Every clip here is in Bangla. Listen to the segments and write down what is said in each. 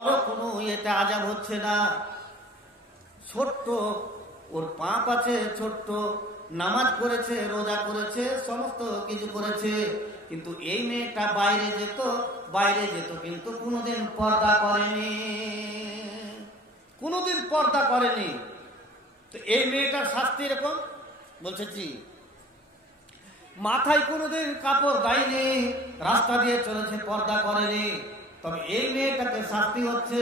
কোনো এটা আজাব হচ্ছে না। ছোট্ট ওর পাপ আছে, ছোট্ট নামাজ করেছে, রোজা করেছে, সমস্ত কিছু করেছে, কিন্তু এই মেয়েটা বাইরে যেত কিন্তু কোনোদিন পর্দা করেনি, কোনোদিন পর্দা করেনি। তো এই মেয়েটার শাস্তি এরকম বলছে জি, মাথায় কোনোদিন কাপড় দেয়নি, রাস্তা দিয়ে চলেছে, পর্দা করেনি, তবে এই মেয়েটাকে শাস্তি হচ্ছে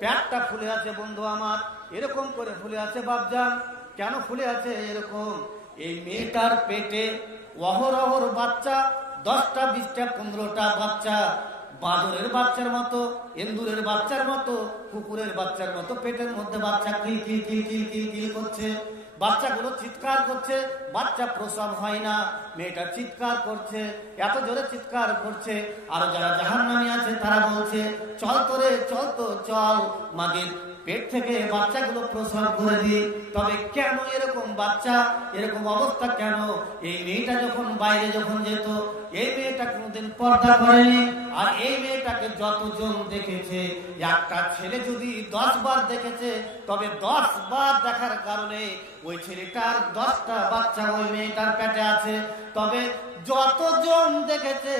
পেটটা ফুলে আছে বন্ধু আমার, এরকম করে ফুলে আছে বাপজান। কেন ফুলে আছে এরকম? এই মেয়েটার পেটে অহরহর বাচ্চা, 10টা 20টা 15টা বাচ্চা, বাদরের বাচ্চার মতো, এন্দুরের বাচ্চার মতো, কুকুরের বাচ্চার মতো পেটের মধ্যে বাচ্চা কিল কিল কিল কিল কিল কিল করছে। বাচ্চাগুলো চিৎকার করছে, বাচ্চা প্রসব হয় না, মেয়েটা চিৎকার করছে, এত জোরে চিৎকার করছে। আর যারা জাহান্নামী আছে তারা বলছে চল তোরে, চল তো, চল মাগের পেট থেকে বাচ্চাগুলো প্রসব করে দি। তবে কেন এরকম বাচ্চা, এরকম অবস্থা কেন? এই মেয়েটা যখন বাইরে যেত, এই মেয়েটা কোনোদিন পর্দা করেনি। আর এই মেয়েটাকে যতজন দেখেছে, একটা ছেলে যদি 10 বার দেখেছে, তবে 10 বার দেখার কারণে ওই ছেলেটার 10টা বাচ্চা ওই মেয়েটার পেটে আছে। তবে যতজন দেখেছে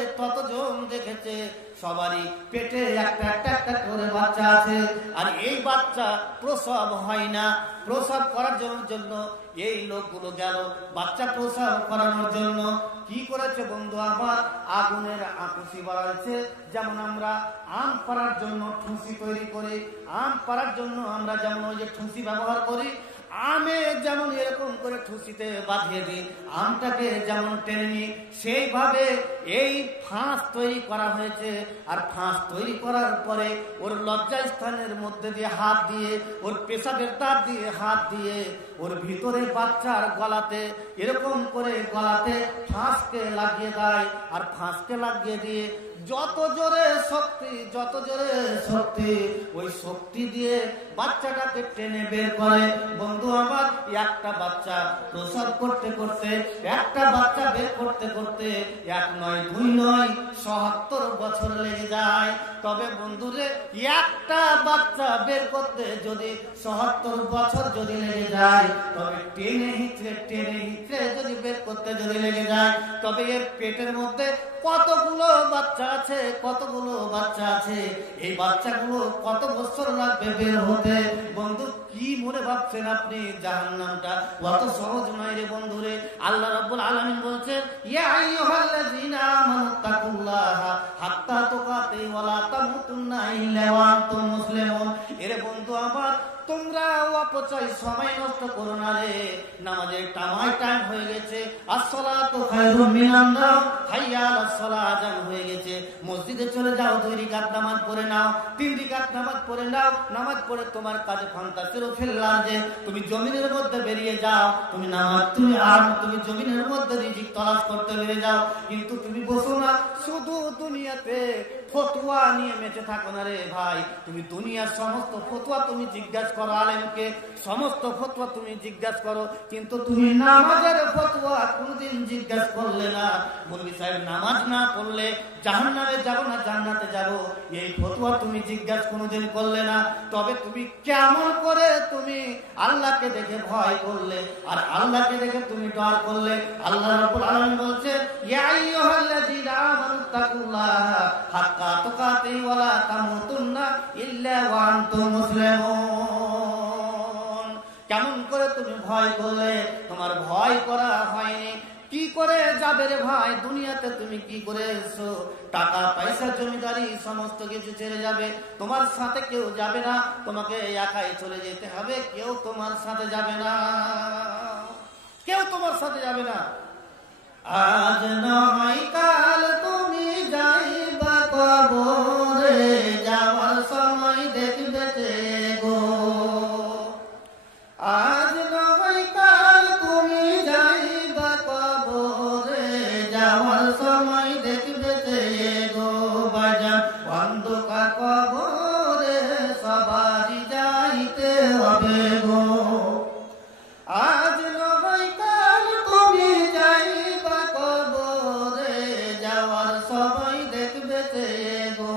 সবারই পেটে একটা একটা করে বাচ্চা আছে। আর এই বাচ্চা প্রসব হয় না। প্রসব করার জন্য এই লোকগুলো গেল বাচ্চা প্রসব করানোর জন্য। কি করেছে বন্ধু আমার? আগুনের আকুশি বাড়াচ্ছে। যেমন আমরা আম পাড়ার জন্য ঠুসি তৈরি করি, আম পাড়ার জন্য আমরা যেমন ওই যে ঠুসি ব্যবহার করি, আমে যেমন এরকম করে ঠুসিতে বাঁধিয়ে দিই, আমটাকে যেমন টেনে নিই, সেইভাবে এই ফাঁস তৈরি করা হয়েছে। আর ফাঁস তৈরি করার পরে ওর লজ্জা স্থানের মধ্যে দিয়ে হাত দিয়ে, ওর পেশাবের তার দিয়ে হাত দিয়ে, ওর ভিতরে বাচ্চার গলাতে এরকম করে গলাতে ফাঁসকে লাগিয়ে দেয়। আর ফাঁসকে লাগিয়ে দিয়ে যত জোরে শক্তি, ওই শক্তি দিয়ে বাচ্চাটাকে টেনে বের করে। বন্ধু আমার, একটা বাচ্চা প্রসব করতে একটা বাচ্চা বের করতে 1 নয় 2 নয় 77 বছর লেগে যায়। তবে বন্ধুরে, একটা বাচ্চা বের করতে যদি 77 বছর যদি লেগে যায়, তবে টেনে হিচড়ে যদি বের করতে যদি লেগে যায়, তবে এর পেটের মধ্যে কতগুলো বাচ্চা আছে, এই বাচ্চাগুলো কত বছর লাগবে বের হতে? বন্ধু, কি মনে ভাবছেন আপনি? জাহান্নামটা অত সহজ নয় রে বন্ধুরে। আল্লাহ রাব্বুল আলামিন বলছেন, ইয়া আইয়ুহাল্লাযীনা আমানুত্তাকুল্লাহা হাত্তা তুকাতি ওয়া লা তামুতুন্না ইল্লা ওয়া আনতুম মুসলিমুন। এরে বন্ধু আমার, তোমরা অপচয় সময় নষ্ট করো না রে। নামাজের টাইম হয়ে গেছে, আসসালাতু খায়রুম মিনান নাওম, হাইয়া আলাস সালাহ আযান হয়ে গেছে। মসজিদে চলে যাও, 2 রাকাত নামাজ পড়ে নাও, 3 রাকাত নামাজ পড়ে নাও। নামাজ পড়ে তোমার কাজে ফান্তাসিরু ফিল আরদি, তুমি জমিনের মধ্যে বেরিয়ে যাও। তুমি জমিনের মধ্যে রিজিক তালাশ করতে বেরিয়ে যাও। কিন্তু তুমি বসো না শুধু দুনিয়াতে ফতোয়া নিয়ে মেতে থাকো না রে ভাই। তুমি দুনিয়ার সমস্ত ফতোয়া তুমি জিজ্ঞাসা করো আলেমকে, সমস্ত ফতোয়া তুমি জিজ্ঞাসা করো, কিন্তু তুমি নামাজের ফতোয়া কোনদিন জিজ্ঞাসা করলে না। মৌলভী সাহেব, নামাজ না পড়লে জাহান্নামে যাব না জান্নাতে যাব, এই ফতোয়া তুমি জিজ্ঞাসা কোনদিন করলে না। তবে তুমি কেমন করে তুমি আল্লাহকে দেখে ভয় করলে, আর আল্লাহকে দেখে তুমি ডর করলে? আল্লাহ রাব্বুল আলামিন বলছেন, ইয়া আইয়ুহাল্লাযীনা আমানুত্তাকুল্লাহা হাক্কা তুকাতি ওয়া লা তামুতুন্না ইল্লা ওয়া আনতুম মুসলিমুন। কেমন করে তুমি ভয় করলে? তোমার ভয় করা হয়নি। কি করে যাবে রে ভাই দুনিয়াতে? তুমি কি করে এসো? টাকা পয়সা জমিদারি সমস্ত কিছু ছেড়ে যাবে, তোমার সাথে কেউ যাবে না, তোমাকে একাই চলে যেতে হবে। কেউ তোমার সাথে যাবে না। আজ নয় কাল তুমি যাইবা কবরে, যাওয়ার সময় দেখবে গো। আজ নয় কাল তুমি যাইবা কবরে, যাওয়ার সময় দেখবে গো। বাজান, অন্ধকার কবরে সবারই যাইতে হবে গো। আজ নয় কাল তুমি যাইবা কবরে, যাওয়ার সময় দেখবে গো।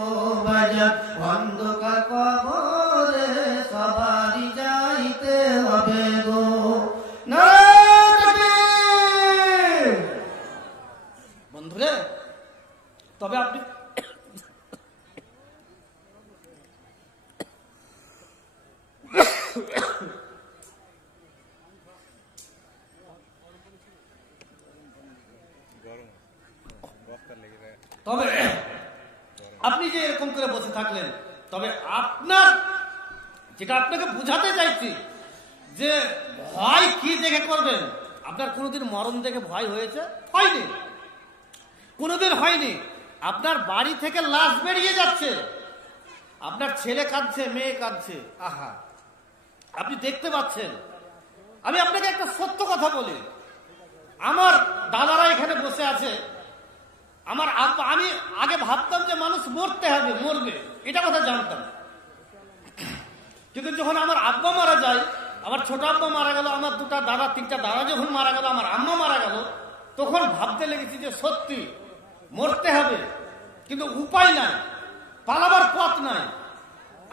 থাকলেন। তবে আপনার যেটা আপনাকে বুঝাতে চাইছি যে ভয় কি দেখে করবেন। আপনার কোনোদিন মরণ দেখে ভয় হয়েছে? হয়নি, কোনোদিন হয়নি। আপনার বাড়ি থেকে লাশ বেরিয়ে যাচ্ছে, আপনার ছেলে কাঁদছে, মেয়ে কাঁদছে, আহা, আপনি দেখতে পাচ্ছেন। আমি আপনাকে একটা সত্য কথা বলি, আমার দাদারা এখানে বসে আছে, আমার আব্বা, আমি আগে ভাবতাম যে মানুষ মরতে হবে, মরবে, এটা কথা জানতাম। কিন্তু যখন আমার আব্বা মারা যায়, আমার ছোট আব্বা মারা গেল, আমার দুটা দাদা, তিনটা দাদা যখন মারা গেল, আমার আম্মা মারা গেল, তখন ভাবতে লেগেছি যে সত্যি মরতে হবে, কিন্তু উপায় নাই, পালাবার পথ নাই।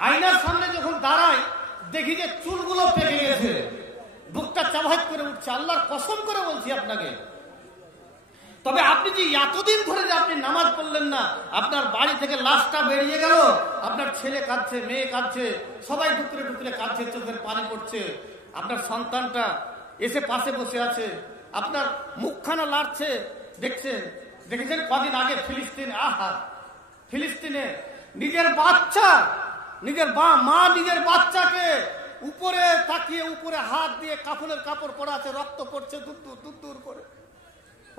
আয়নার সামনে যখন দাঁড়াই, দেখি যে চুলগুলো পেকে গেছে, বুকটা চাবাহাত করে উঠছে। আল্লাহর কসম করে বলছি আপনাকে। তবে আপনি যে এতদিন ধরে যে আপনি নামাজ পড়লেন না, আপনার বাড়ি থেকে লাশটা বেরিয়ে গেল, আপনার ছেলে কাঁদছে, মেয়ে কাঁদছে, সবাই টুকরে টুকরে কাঁদছে, চোখের পানি পড়ছে, আপনার সন্তানটা এসে পাশে বসে আছে, আপনার মুখখানা লাড়ছে, দেখেছেন কদিন আগে ফিলিস্তিন, আহা, ফিলিস্তিনে নিজের বাচ্চা, নিজের মা নিজের বাচ্চাকে উপরে তাকিয়ে, উপরে হাত দিয়ে কাফনের কাপড় পরা আছে, রক্ত পড়ছে, দূর দূর করে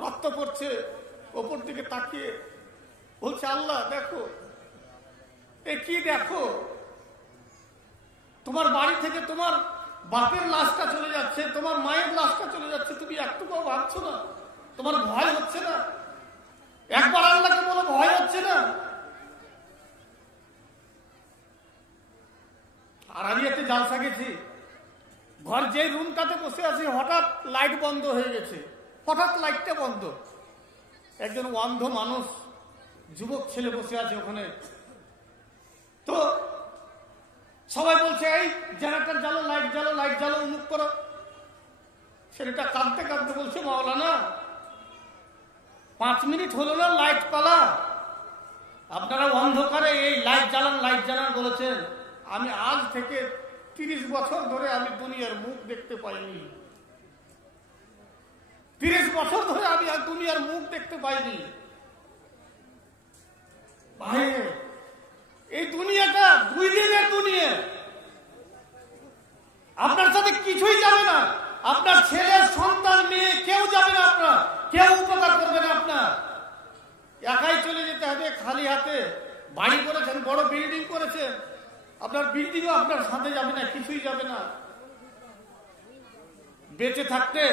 রক্ত পড়ছে, ওপর দিকে তাকিয়ে বলছে, আল্লাহ দেখো, এ কি দেখো, তোমার বাড়ি থেকে তোমার বাপের লাশটা চলে যাচ্ছে, তোমার মায়ের লাশটা চলে যাচ্ছে, তুমি একটুকুও ভাবছো না? তোমার ভয় হচ্ছে না? একবার আল্লাহকে বলো, ভয় হচ্ছে না? আর আমি একটা জালসা গেছি, ঘর যে রুমটাতে বসে আছি, হঠাৎ লাইট বন্ধ হয়ে গেছে, হঠাৎ লাইটটা বন্ধ। একজন অন্ধ মানুষ, যুবক ছেলে বসে আছে ওখানে। তো সবাই বলছে, এই জেনারেটর জ্বালো, লাইট জ্বালো, লাইট জ্বালো, মুখ করো। ছেলেটা কাঁদতে কাঁদতে বলছে, মাওলানা 5 মিনিট হলো না লাইট পালা, আপনারা অন্ধকারে এই লাইট জ্বালান, লাইট জ্বালান বলেছেন। আমি আজ থেকে 30 বছর ধরে আমি দুনিয়ার মুখ দেখতে পাইনি, 30 বছর ধরে আমি আর দুনিয়ার মুখ দেখতে পাইনি। ভাই, এই দুনিয়াটা 2 দিনের দুনিয়া, আপনার সাথে কিছুই যাবে না, আপনার ছেলে, সন্তান, মেয়ে কেউ যাবে না, আপনার কেউ উপকার করবে না, আপনার একাই চলে যেতে হবে খালি হাতে। বাড়ি করেছেন, বড় বিল্ডিং করেছেন, আপনার বিল্ডিংও আপনার সাথে যাবে না, কিছুই যাবে না। বেঁচে থাকতে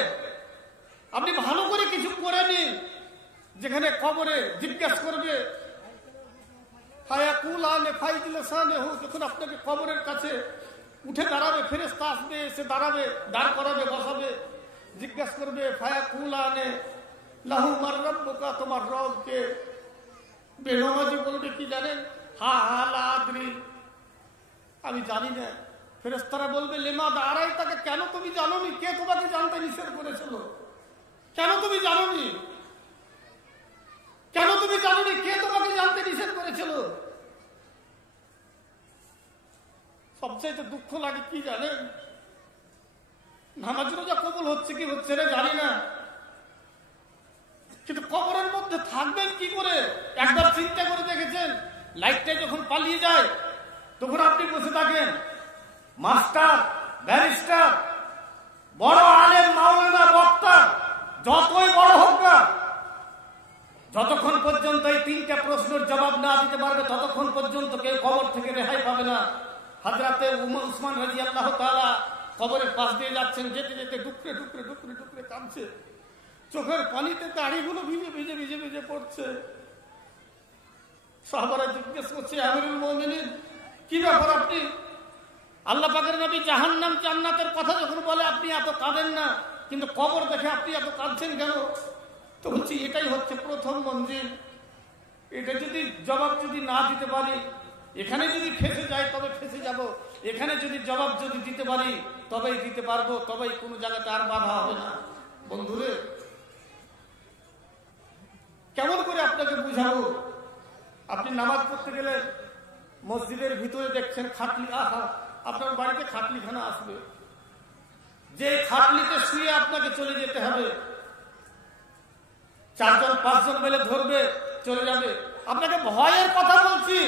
আপনি ভালো করে কিছু করে নিন, যেখানে কবরে জিজ্ঞাসা করবে, যখন আপনাকে কবরের কাছে উঠে দাঁড়াবে, ফেরেশতা আসবে, এসে দাঁড়াবে, দাঁড় করাবে, বসাবে, জিজ্ঞাসা করবে, ফায়াকুলানে লাহু মার রব্বুকা, তোমার রবকে। বেনামাজি বলবে কি জানেন? হা হা লা আদরি, আমি জানি না। ফেরেশতারা বলবে, লিমা দাঁড়াইতাকে, কেন তুমি জানোনি? কে তোমাকে জানতে নিষেধ করেছিল? কেন তুমি জানোনি? কেন তুমি জানোনি? কে তোমাকে জানতে নিষেধ করেছিল? সবচেয়ে দুঃখ লাগে কি জানেন? নামাজ রোজা কবুল হচ্ছে কি হচ্ছে না জানি না, কিন্তু কবরের মধ্যে থাকবেন কি করে? একবার চিন্তা করে দেখেছেন? লাইটটা যখন পালিয়ে যায়, তখন আপনি বসে থাকেন, মাস্টার, ব্যারিস্টার, বড় আলেম, মাওলানা, বক্তা, যতই বড় হোক না, যতক্ষণ পর্যন্ত এই 3টা প্রশ্নের জবাব না দিতে পারবে, ততক্ষণ পর্যন্ত কেউ কবর থেকে রেহাই পাবে না। হযরতে উসমান রাদিয়াল্লাহু তাআলা কবরের পাশ দিয়ে যাচ্ছেন, যেতে যেতে ডুকরে ডুকরে ডুকরে ডুকরে কাঁদছে, চোখের পানিতে দাড়িগুলো ভিজে ভিজে ভিজে ভিজে পড়ছে। সাহাবারা জিজ্ঞেস করছে, আমিরুল মুমিনিন, কি ব্যাপার আপনি? আল্লাহ পাকের নবী জাহান্নাম জান্নাতের কথা যখন বলে আপনি এত কাঁদেন না, কিন্তু কবর দেখে আপনি এত কাঁদছেন কেন? তো বলছি, এটাই হচ্ছে প্রথম মঞ্জিল। এটা যদি জবাব যদি না দিতে পারি, এখানে যদি ফেসে যাই তবে ফেসে যাব, এখানে যদি জবাব যদি দিতে পারি তবেই দিতে পারবো, তবেই কোনো জায়গাতে আর বাধা হবে না। বন্ধুরে, কেমন করে আপনাকে বুঝাবো? আপনি নামাজ পড়তে গেলে মসজিদের ভিতরে দেখছেন খাটলি, আহা, আপনার বাড়িতে খাটলিখানা আসবে, যে খাটলিতে শুয়ে আপনাকে চলে যেতে হবে, 4 জন 5 জন মিলে ধরবে, চলে যাবে। আপনাকে ভয়ের কথা বলছি,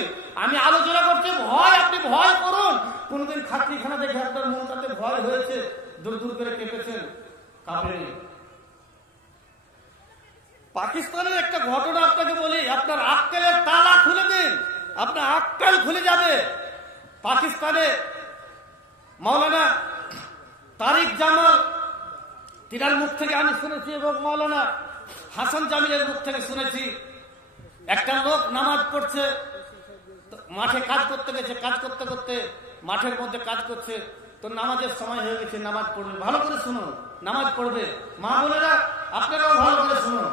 আমি আলোচনা করছি ভয়। আপনি ভয় করুন। কোনদিন খাত্রিখানা দেখে আপনার মনটাতে ভয় হয়েছে, দূর দূর করে কেঁপেছেন? কাঁপেনি। পাকিস্তানের একটা ঘটনা আপনাকে বলি, আপনার আক্কেলের তালা খুলে দিন, আপনার আক্কেল খুলে যাবে। পাকিস্তানে মাওলানা তারিক জামাল, তিনার মুখ থেকে আমি শুনেছি, এবং মাওলানা হাসান জামিলের মুখ থেকে শুনেছি, একটা লোক নামাজ পড়ছে, মাঠে কাজ করতে গেছে, কাজ করতে করতে মাঠের মধ্যে কাজ করছে, তো নামাজের সময় হয়ে গেছে, নামাজ পড়বে। ভালো করে শুনুন, নামাজ পড়বে, মা বোনেরা আপনারাও ভালো করে শুনুন,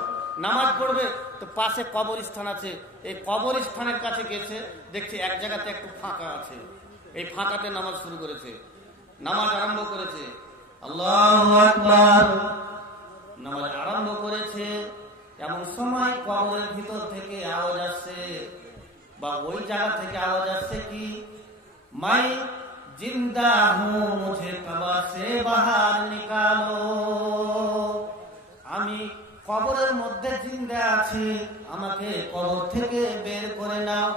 নামাজ পড়বে। তো পাশে কবরস্থান আছে, এই কবরস্থানের কাছে গেছে, দেখছে এক জায়গাতে একটু ফাঁকা আছে, এই ফাঁকাতে নামাজ শুরু করেছে, নামাজ আরম্ভ করেছে। আল্লাহু আকবার, নামাজ আরম্ভ করেছে। এমন সময় কবরের ভিতর থেকে আওয়াজ আসছে, বা ওই জায়গা থেকে আওয়াজ আসছে কি, মাই জিন্দা হুঁ, মুঝে কবর সে বাহার নিকালো, আমি কবরের মধ্যে জিন্দা আছি, আমাকে কবর থেকে বের করে নাও।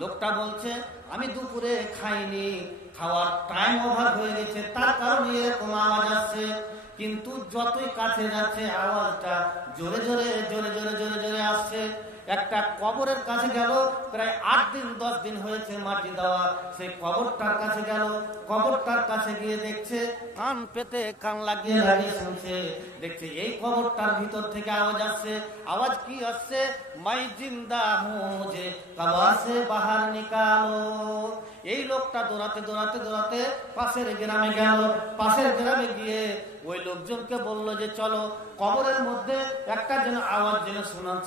লোকটা বলছে আমি দুপুরে খাইনি, খাওয়ার টাইম ওভার হয়ে গেছে, তার কারণে এরকম আওয়াজ আসছে। কিন্তু যতই কাছে যাচ্ছে আওয়াজটা জোরে জোরে জোরে জোরে জোরে জোরে আসছে। একটা কবরের কাছে গেল, প্রায় 8 দিন 10 দিন হয়েছে মাটি দেওয়া, সেই কবরটার কাছে গেল। কবরটার কাছে গিয়ে দেখছে, কান পেতে কান লাগিয়ে লাগিয়ে শুনছে, দেখছে এই কবরটার ভিতর থেকে আওয়াজ আসছে। আওয়াজ কি আসছে, মাই জিন্দা হুঁ, মুঝে কবর সে বাহার নিকালো। এই লোকটা দৌড়াতে দৌড়াতে দৌড়াতে পাশের গ্রামে গেল। পাশের গ্রামে গিয়ে ওই লোকজনকে বললো যে চলো, কবরের মধ্যে একটা যেন আওয়াজ যেন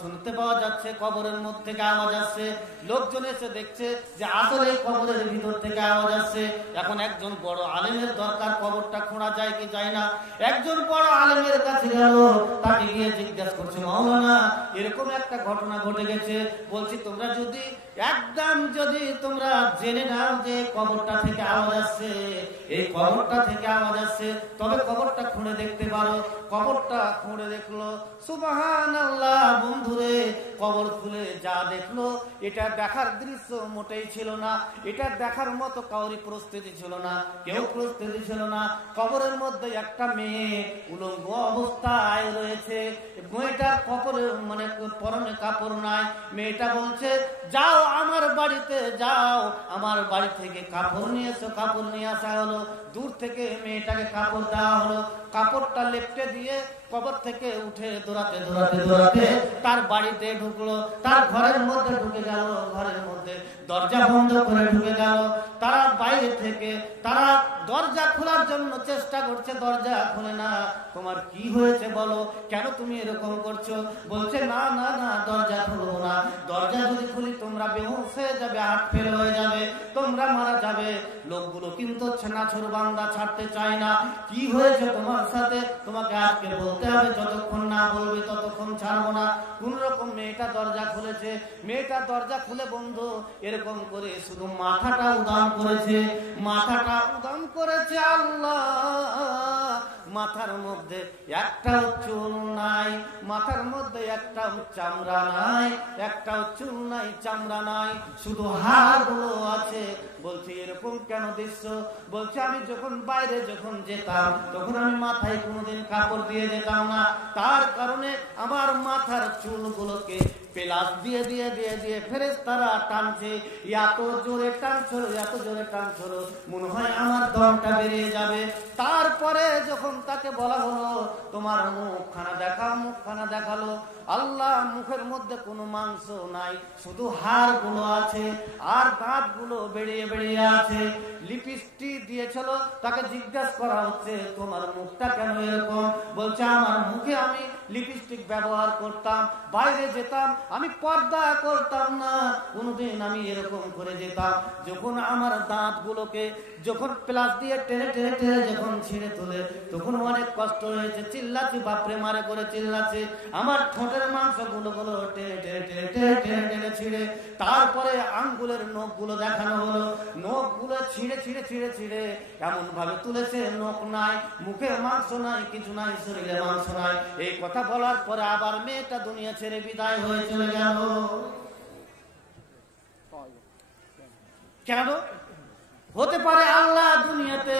শুনতে পাওয়া যাচ্ছে, কবরের মধ্যে থেকে আওয়াজ আসছে। লোকজন এসে দেখছে যে আসলে কবরের ভিতর থেকে আওয়াজ আসছে। এখন একজন বড় আলেমের দরকার, কবরটা খোঁড়া যায় কি যায় না। একজন বড় আলেমের কাছে গেল, তাকে গিয়ে জিজ্ঞাসা করছে, মাওলানা এরকম একটা ঘটনা ঘটে গেছে, বলছি তোমরা যদি একদম যদি তোমরা জেনে নাও যে কবরটা থেকে আওয়াজ আসছে, এই কবরটা থেকে আওয়াজ আসছে, তবে কবরটা খুঁড়ে দেখতে পারো। কবরটা খুঁড়ে দেখলো, সুবহানাল্লাহ। বন্ধুরে, কবর খুলে যা দেখলো, এটা দেখার দৃশ্য মোটেই ছিল না, এটা দেখার মতো কাউরি প্রস্তুতি ছিল না, কেউ প্রস্তুতি ছিল না। কবরের মধ্যে একটা মেয়ে উলঙ্গ অবস্থায় রয়েছে, মেয়েটার কবরে মানে পরনে কাপড় নাই। মেয়েটা বলছে, যাও আমার বাড়িতে যাও, আমার বাড়ি থেকে কাপড় নিয়ে এসো। কাপড় নিয়ে আসা হলো, দূর থেকে মেয়েটাকে কাপড় দেওয়া হলো। কাপড়টা লেপটে দিয়ে কবর থেকে উঠে দৌড়াতে দৌড়াতে দৌড়াতে তার বাড়িতে ঢুকলো, তার ঘরের মধ্যে ঢুকে গেল। ঘরের মধ্যে দরজা বন্ধ করে ঢুকে গেল। তারা বাইরে থেকে তারা দরজা খোলার জন্য চেষ্টা করছে, দরজা খুলে না। তোমার কি হয়েছে বলো, কেন তুমি এরকম করছো? বলছে না না না, দরজা খুলবো না, দরজা যদি খুলি তোমরা বেহুশ হয়ে যাবে, হাত ফেল হয়ে যাবে, তোমরা মারা যাবে। লোকগুলো কিন্তু ছানাছুর বান্দা ছাড়তে চায় না। কি হয়েছে তোমার সাথে, তোমাকে আজকে বলতে হবে, যতক্ষণ না বলবে ততক্ষণ ছাড়বো না। কোন রকম মেয়েটা দরজা খুলেছে। মেয়েটা দরজা খুলে বন্ধু এরকম করে শুধু মাথাটা উদাম করেছে, মাথাটা উদাম করেছে। আল্লাহ, মাথার মধ্যে একটাও চুল নাই, মাথার মধ্যে একটাও চামড়া নাই, একটাও চুল নাই, চামড়া নাই, শুধু হাড়গুলো আছে। বলছে এরকম কেন দৃশ্য? বলছে আমি যখন বাইরে যখন যেতাম তখন আমি মাথায় কোনোদিন কাপড় দিয়ে যেতাম না, তার কারণে আমার মাথার চুলগুলোকে পেলাস দিয়ে দিয়ে দিয়ে দিয়ে ফেরেশতারা টানছে। এত জোরে টানছিল, এত জোরে টানছিল, মনে হয় আমার দমটা বেরিয়ে যাবে। তারপরে যখন তাকে বলা হলো তোমার মুখখানা দেখাও, মুখখানা দেখালো। আল্লাহ, মুখের মধ্যে কোনো মাংস নাই, শুধু হাড়গুলো আছে আর দাঁতগুলো বেরিয়ে বেরিয়ে আছে। লিপস্টিক দিয়েছিল, তাকে জিজ্ঞাসা করা হচ্ছে তোমার মুখটা কেন এরকম? বলছে আমার মুখে আমি লিপস্টিক ব্যবহার করতাম, বাইরে যেতাম আমি পর্দা করতাম না, কোনোদিন আমি এরকম করে যেতাম। যখন আমার দাঁতগুলোকে যখন প্লাস দিয়ে টেনে টেনে টেনে যখন ছিঁড়ে তোলে তখন অনেক কষ্ট হয়েছে, চিল্লাচ্ছি, বাপরে মারে করে চিল্লাচ্ছি। আমার ঠোঁটের মাংসগুলো গুলো টেনে টেনে টেনে টেনে টেনে টেনে ছিঁড়ে, তারপরে আঙ্গুলের নখগুলো দেখানো হলো, নখগুলো ছিঁড়ে ছিঁড়ে ছিঁড়ে ছিঁড়ে এমন ভাবে তুলেছে, নখ নাই, মুখের মাংস নাই, কিছু নাই, শরীরে মাংস নাই। এই কথা বলার পরে আবার মেয়েটা দুনিয়া ছেড়ে বিদায় হয়ে চলে গেল। কেন হতে পারে? আল্লাহ দুনিয়াতে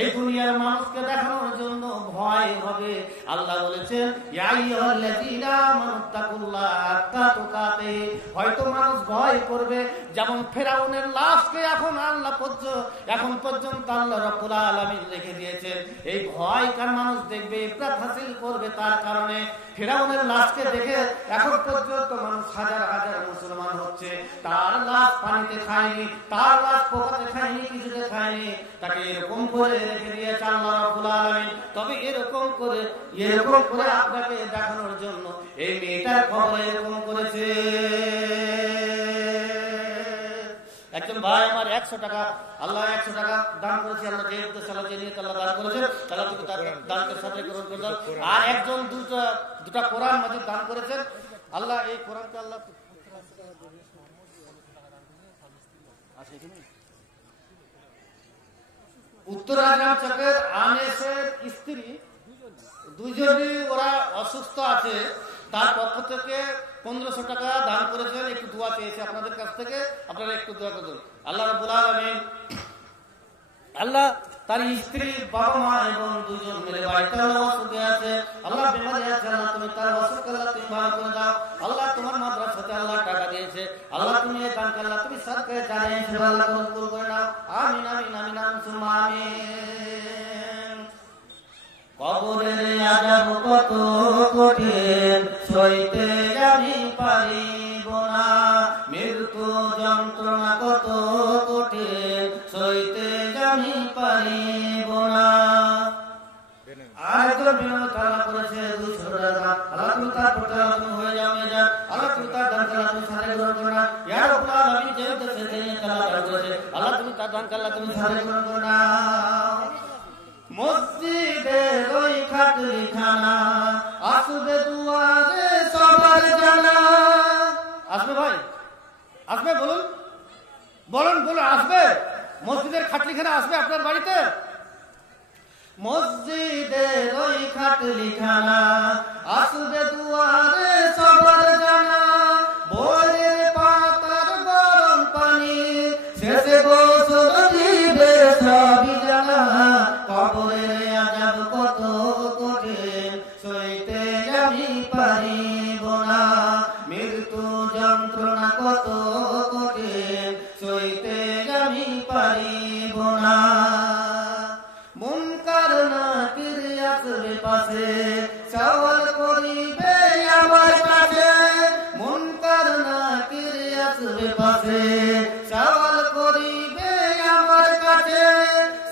এই দুনিয়ার মানুষকে দেখানোর জন্য ভয় হবে। আল্লাহ বলেছেন ইয়া আইয়ুহাল্লাযীনা আমানুত্তাকুল্লাহ হাক্কা তুকাতিহি, হয়তো মানুষ ভয় করবে। যেমন ফেরাউনের লাশকে এখন পর্যন্ত আল্লাহ রাব্বুল আলামিন রেখে দিয়েছেন। এই ভয় কার মানুষ দেখবে, ইবরাত হাসিল করবে। তার কারণে ফেরাউনের লাশকে দেখে এখন পর্যন্ত মানুষ হাজার হাজার মুসলমান হচ্ছে। তার লাশ পানিতে খায়নি, তার লাশ পোকাতে খায়নি, কিছুতে খায়নি, তাকে এরকম করে রেখে দিয়েছে আল্লাহ রাব্বুল আলামিন। তবে এরকম করে আপনাকে দেখানোর জন্য এই মেয়েটার খবর এরকম করেছে। একজন ভাই আমার 100 টাকা, আল্লাহ 100 টাকা দান করেছে। আল্লাহ যে উদ্দেশ্যে আল্লাহ যে নিয়তে আল্লাহ দান করেছে, আল্লাহ তুমি তার দানকে সাথে গ্রহণ করে দাও। আর একজন দুটা কোরআন মাজিদ দান করেছেন। আল্লাহ এই কোরআনকে আল্লাহ উত্তরাগ্রাম চকের আনেসের স্ত্রী দুজনই ওরা অসুস্থ আছে, তার পক্ষ থেকে 1500 টাকা দান করেছেন। একটু দোয়া চেয়েছে আপনাদের কাছ থেকে, আপনারা একটু দোয়া করুন। আল্লাহ রাব্বুল আলামিন আল্লাহ তার স্ত্রী, বাবা মা এবং দুজন মিলে বাড়িতে অসুখে আছে, আল্লাহ বিমারি আছে, আল্লাহ তুমি তার অসুখ আল্লাহ তুমি ভালো করে দাও। আল্লাহ তোমার মাদ্রাসাতে আল্লাহ টাকা দিয়েছে, আল্লাহ তুমি এই দানকে আল্লাহ তুমি সরকারে জানিয়েছে, আল্লাহ কবুল করে নাও। আমিন আমিন আমিন সুম্মা আমিন। কবরের আযাব কত কঠিন, সইতে আমি পারিব না। মৃত্যু যন্ত্রণা কত কঠিন, সইতে আমি পারিব না। আরেকজন বিনয় তাআলা করেছে 200 টাকা, আল্লাহ তুমি তার প্রতি হয়ে যাও মেজান, আল্লাহ তুমি তার দান আল্লাহ তুমি সাথে গ্রহণ করো না। ইয়া রাব্বুল আলামিন যে উদ্দেশ্যে তিনি আল্লাহ দান করেছে, আল্লাহ তুমি তার দান আল্লাহ তুমি সাথে গ্রহণ করো না। মসজিদের ওই খাটলিখানা আসবে দুয়ারে সবার জানা। আসবে ভাই, আসবে? বলুন আসবে? মসজিদের খাটলিখানা আসবে আপনার বাড়িতে? মসজিদের ওই খাটলিখানা আসবে দুয়ারে সবার জানা। বইয়ের পাতার গরম পানি শেষে গোসল দিবে সবই জানা। কবরের আযাব কত কঠিন, সইতে আমি পারিব না। মৃত্যু যন্ত্রণা কত কঠিন, সইতে আমি পারিব না। মুনকার নাকির আসবে পাশে, সওয়াল করিবে আমার কাছে। মুনকার নাকির আসবে পাশে, সওয়াল করিবে আমার কাছে।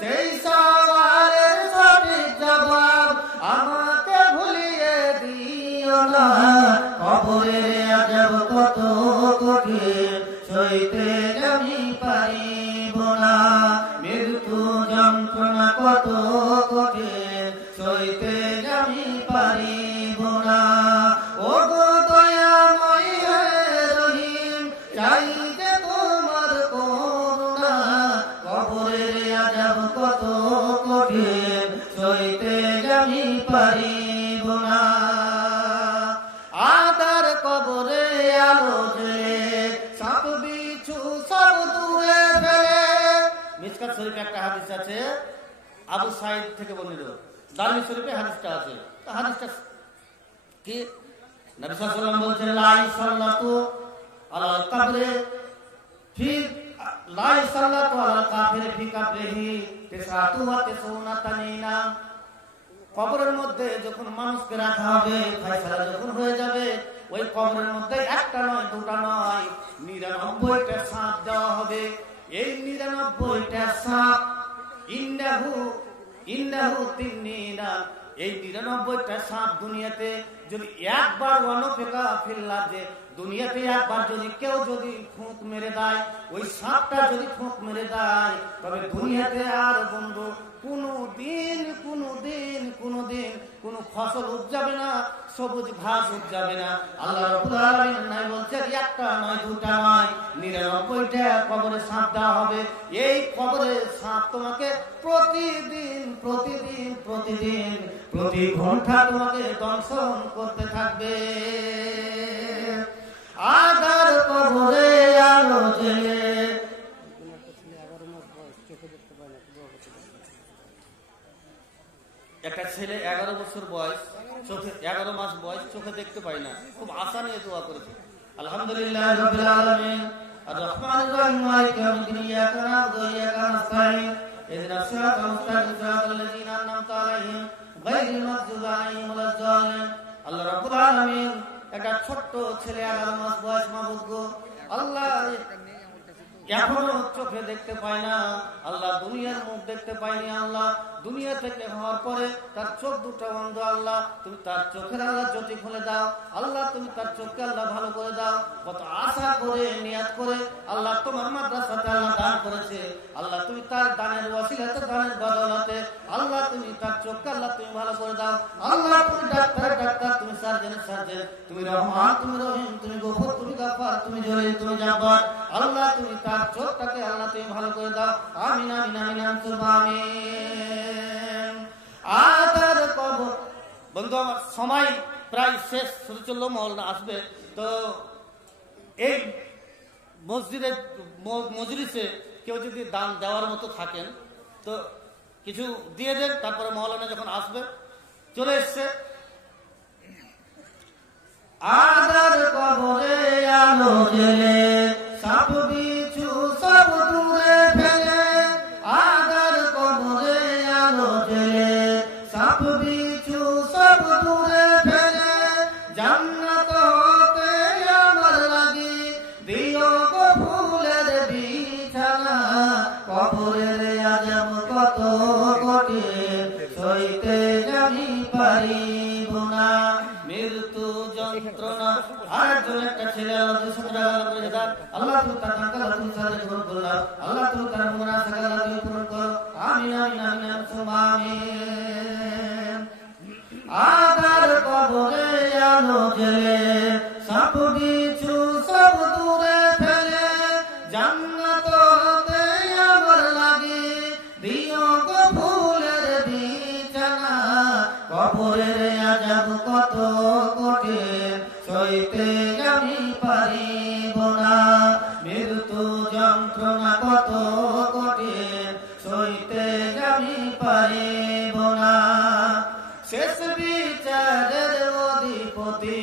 সেই সওয়ালের সঠিক জবাব আমাকে ভুলিয়ে দিও না। কবরের আযাব কত কঠিন, সইতে আমি পারিব না। মৃত্যু যন্ত্রণা কত কঠিন, সইতে আমি পারিব না। ও গো দয়াময় রহিম, চাই যে তোমার করুণা। কবরের আযাব কত কঠিন, সইতে আমি পারিব না। আদার কবরে আলো জ্বলে, সাপ বিচ্ছু সব দূরে ফেলে। মিশকাত শরীফে একটা হাদিস আছে, আবু সাইদ থেকে বর্ণিত। দারমি শরীফে হাদিসটা আছে। তো হাদিসটা কি? নবী সাল্লাল্লাহু আলাইহি ওয়াসাল্লাম বলেছেন লা ইসাল্লাতু আলাল কবরে ফি লা ইসাল্লাতু আলাল কাফিরি ফি কবরিহি তিসআতু ওয়া তিসউনা তানিনা। কবরের মধ্যে যখন মানুষকে রাখা হবে, ফয়সালা যখন হয়ে যাবে, ওই কবরের মধ্যে একটা নয়, দুটা নয়, 99টা সাপ দেওয়া হবে। এই 99টা সাপ ইন্নাহু তিন্নিনা, এই 99টা সাপ দুনিয়াতে যদি একবার ওয়ানফিকা ফিল্লার্দে, দুনিয়াতে একবার যদি কেউ যদি ফুঁক মেরে দেয়, ওই সাপটা যদি ফুঁক মেরে দেয়, তবে দুনিয়াতে আর বন্ধু কোনদিন কোন ফসল উপজাবে না, সবুজ ঘাস উপজাবে না। আল্লাহ রাব্বুল আলামিন নাই বলছে একটা নয়, দুটা নয়, 99টা কবরে সাপ দেওয়া হবে। এই কবরে সাপ তোমাকে প্রতিদিন প্রতি ঘন্টা তোমাকে দংশন করতে থাকবে। আদার কবরে আলো জ্বলে, একটা ছেলে 11 বছর বয়স, চোখে 11 মাস বয়স, চোখে দেখতে পাই না, খুব আশা নিয়ে দোয়া করেছে। আলহামদুলিল্লাহ রাব্বিল আলামিন আর-রহমানির রহিম মালিকি ইয়াউমিদ্দিন ইয়্যাকা না'বুদু ওয়া ইয়্যাকা নাস্তাঈন ইহদিনাস সিরাতাল মুস্তাকিম সিরাতাল লাযীনা আন'আমতা আলাইহিম গায়রিল মাগযুবি আলাইহিম ওয়ালাদ দাল্লিন। আল্লাহ রাব্বুল আলামিন একটা ছোট্ট ছেলে 11 মাস বয়স, মাবুদ গো আল্লাহ এখনো চোখে দেখতে পায় না আল্লাহ, দুনিয়ার মুখ দেখতে পায়নি আল্লাহ, দুনিয়া থেকে হওয়ার পরে তার চোখ দুটো অন্ধ আল্লাহ, তুমি তার চোখের আল্লাহ জ্যোতি খুলে দাও আল্লাহ, তুমি তার চোখকে আল্লাহ ভালো করে দাও। কত আশা করে নিয়াত করে আল্লাহ তোমার মাদ্রাসাতে আল্লাহ দান করেছে আল্লাহ, তুমি তার দানের ওয়াসিলাতে, দানের বদৌলতে আল্লাহ তুমি তার চোখকে আল্লাহ তুমি ভালো করে দাও আল্লাহ। তুমি ডাক্তার ডাক্তার, তুমি সার্জেন সার্জেন, তুমি রহমান, তুমি রহিম, তুমি গফুর, তুমি গাফফার, তুমি জলিল, তুমি জাব্বার আল্লাহ, তুমি তার চোখটাকে আল্লাহ তুমি ভালো করে দাও। আমিন আমিন আমিন আমিন। আদার কবর। বন্ধু আমার সময় প্রায় শেষ শুরু চললো, মাওলানা আসবে। তো এই মসজিদে মজলিসে কেউ যদি দান দেওয়ার মতো থাকেন তো কিছু দিয়ে দেন, তারপরে মাওলানা যখন আসবে চলে এসছে। আদার কবরে আলো জেলে সাপ বিছু সব দূরে ফেলে, আদার কবরে আলো জেলে সাপ বিছু সব দূরে ফেলে, জান্নাত হতে আমার লাগি দিও গো ফুলের বিছানা, কবরের আযাব কত কঠিন সইতে আমি পারিব না, মৃত্যু যন্ত্রণা। আরেকজন একটা ছেলে আল্লাহ তুমি তার নাকাল তুমি সাথে গ্রহণ করো না আল্লাহ, তুমি তার মুনা সাকাল তুমি পূরণ করো। আমিন আমিন আমিন আমিন। আদার কবরে আলো জেলে সাপ বিছু সব দূরে ফেলে, জান্নাত হতে আমার লাগি দিও গো ফুলের বিছানা, কবরের আযাব কত কঠিন সইতে আমি পারিব না, মৃত্যু যন্ত্রণা কত কঠিন সইতে আমি পারিব না, শেষ বিচারের অধিপতি